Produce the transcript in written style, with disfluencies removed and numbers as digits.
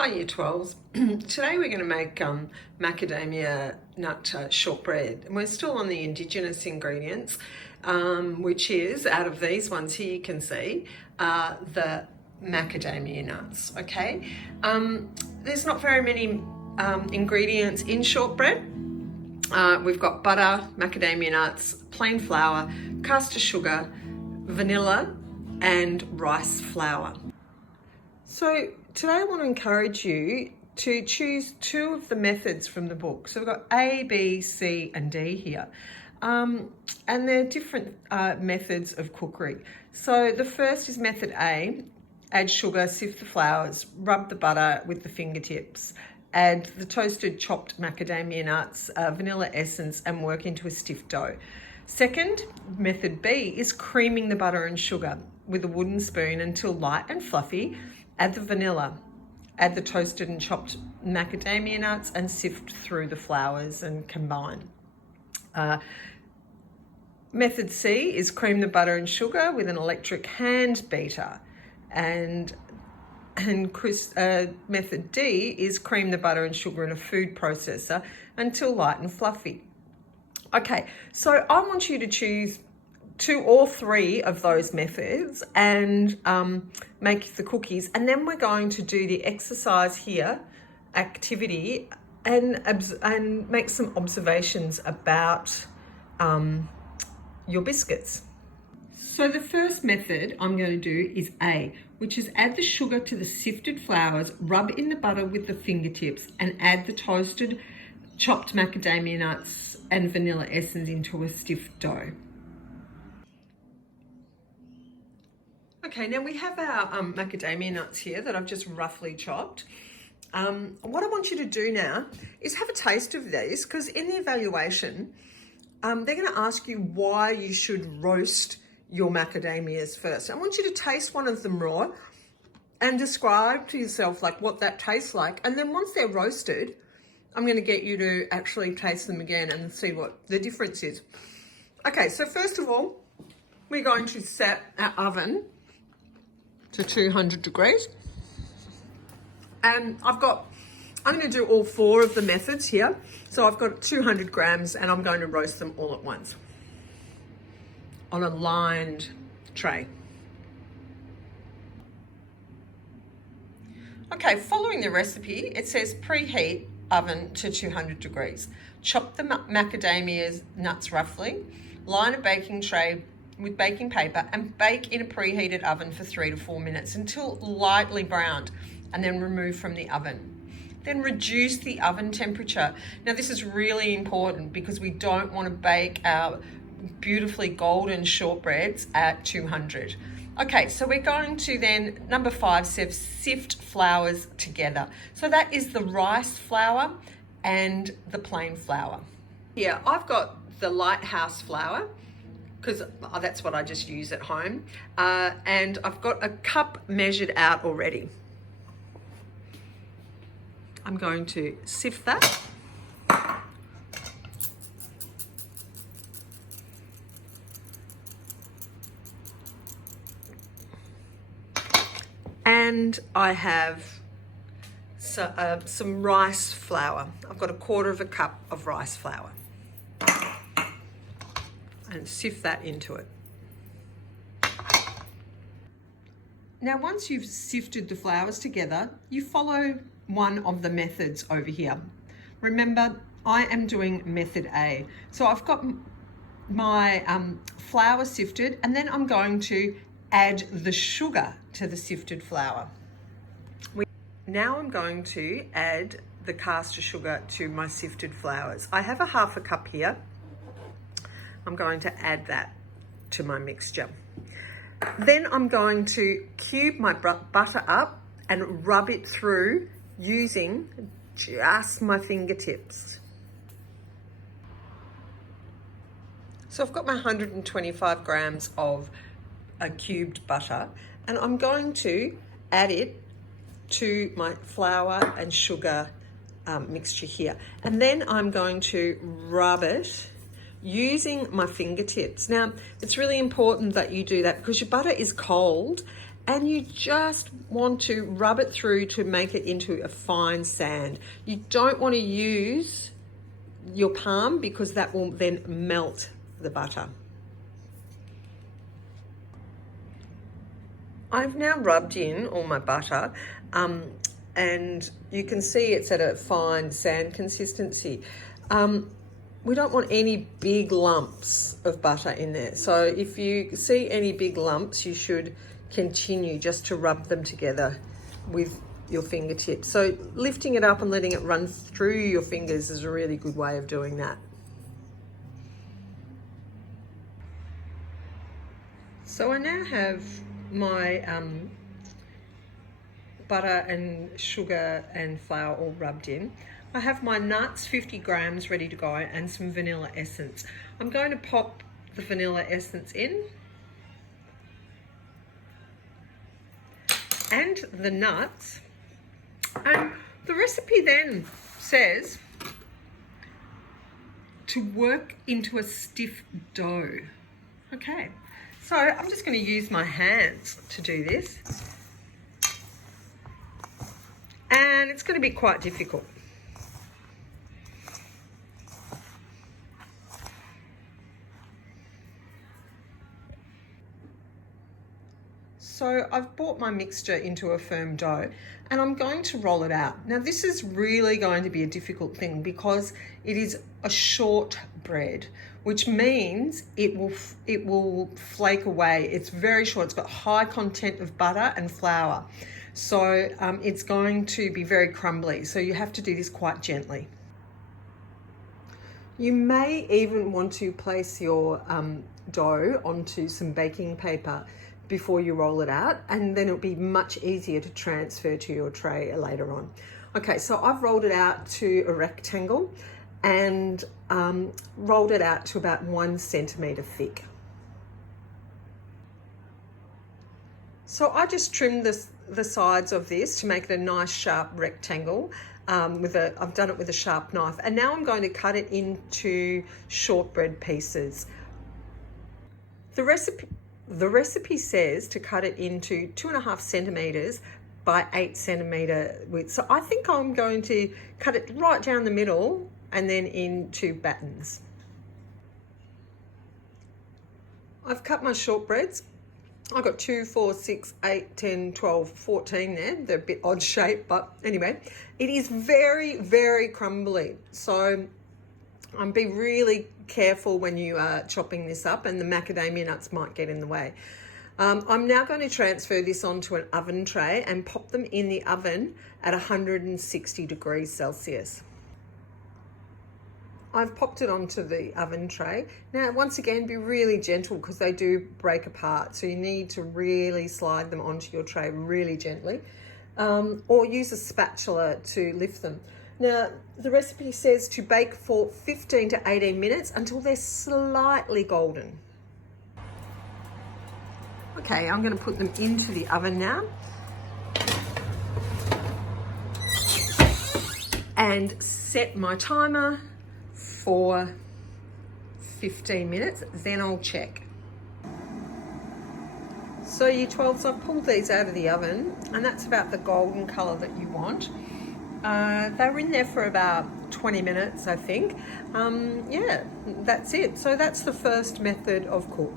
Hi Year 12s. Today we're going to make macadamia nut shortbread, and we're still on the Indigenous ingredients, which is, out of these ones here you can see, the macadamia nuts, okay? There's not very many ingredients in shortbread. We've got butter, macadamia nuts, plain flour, caster sugar, vanilla and rice flour. So today I want to encourage you to choose two of the methods from the book. So we've got A, B, C and D here. And they're different methods of cookery. So the first is method A. Add sugar, sift the flours, rub the butter with the fingertips, add the toasted chopped macadamia nuts, vanilla essence and work into a stiff dough. Second, method B is creaming the butter and sugar with a wooden spoon until light and fluffy. Add the vanilla, add the toasted and chopped macadamia nuts and sift through the flours and combine. Method C is cream the butter and sugar with an electric hand beater. And method D is cream the butter and sugar in a food processor until light and fluffy. Okay, so I want you to choose two or three of those methods and make the cookies, and then we're going to do the exercise here, activity, and make some observations about your biscuits. So the first method I'm going to do is A, which is add the sugar to the sifted flours, rub in the butter with the fingertips and add the toasted chopped macadamia nuts and vanilla essence into a stiff dough. Okay, now we have our macadamia nuts here that I've just roughly chopped. What I want you to do now is have a taste of these, because in the evaluation, they're going to ask you why you should roast your macadamias first. I want you to taste one of them raw and describe to yourself like what that tastes like. And then once they're roasted, I'm going to get you to actually taste them again and see what the difference is. Okay, so first of all, we're going to set our oven to 200 degrees. And I'm going to do all four of the methods here. So I've got 200 grams and I'm going to roast them all at once on a lined tray. Okay, following the recipe, it says preheat oven to 200 degrees. Chop the macadamia nuts roughly, line a baking tray with baking paper and bake in a preheated oven for 3 to 4 minutes until lightly browned, and then remove from the oven. Then reduce the oven temperature. Now this is really important because we don't want to bake our beautifully golden shortbreads at 200. Okay, so we're going to then, number 5 says sift flours together. So that is the rice flour and the plain flour. Here, I've got the lighthouse flour, because that's what I just use at home. And I've got a cup measured out already. I'm going to sift that. And I have some rice flour. I've got 1/4 cup of rice flour. And sift that into it. Now, once you've sifted the flours together, you follow one of the methods over here. Remember, I am doing method A. So I've got my flour sifted, and then I'm going to add the sugar to the sifted flour. Now I'm going to add the caster sugar to my sifted flours. I have 1/2 cup here. I'm going to add that to my mixture. Then I'm going to cube my butter up and rub it through using just my fingertips. So I've got my 125 grams of cubed butter, and I'm going to add it to my flour and sugar mixture here. And then I'm going to rub it using my fingertips. Now, it's really important that you do that because your butter is cold and you just want to rub it through to make it into a fine sand. You don't want to use your palm because that will then melt the butter. I've now rubbed in all my butter, and you can see it's at a fine sand consistency. We don't want any big lumps of butter in there. So if you see any big lumps, you should continue just to rub them together with your fingertips. So lifting it up and letting it run through your fingers is a really good way of doing that. So I now have my butter and sugar and flour all rubbed in. I have my nuts, 50 grams, ready to go, and some vanilla essence. I'm going to pop the vanilla essence in and the nuts, and the recipe then says to work into a stiff dough. Okay, so I'm just going to use my hands to do this, and it's going to be quite difficult. So I've brought my mixture into a firm dough and I'm going to roll it out. Now this is really going to be a difficult thing because it is a short bread, which means it will flake away. It's very short. It's got high content of butter and flour. So it's going to be very crumbly. So you have to do this quite gently. You may even want to place your dough onto some baking paper before you roll it out, and then it'll be much easier to transfer to your tray later on. Okay, so I've rolled it out to a rectangle and rolled it out to about 1 centimetre thick. So I just trimmed the sides of this to make it a nice sharp rectangle. I've done it with a sharp knife, and now I'm going to cut it into shortbread pieces. The recipe says to cut it into 2.5 centimetres by 8 centimetre width. So I think I'm going to cut it right down the middle and then into battens. I've cut my shortbreads. I've got 2, 4, 6, 8, 10, 12, 14 there. They're a bit odd shape, but anyway, it is very, very crumbly. So be really careful when you are chopping this up, and the macadamia nuts might get in the way. I'm now going to transfer this onto an oven tray and pop them in the oven at 160 degrees Celsius. I've popped it onto the oven tray. Now, once again, be really gentle because they do break apart. So you need to really slide them onto your tray really gently, or use a spatula to lift them. Now, the recipe says to bake for 15 to 18 minutes until they're slightly golden. Okay, I'm going to put them into the oven now. And set my timer for 15 minutes, then I'll check. So you 12s, I've pulled these out of the oven, and that's about the golden colour that you want. They were in there for about 20 minutes, I think. Yeah, that's it. So that's the first method of cook.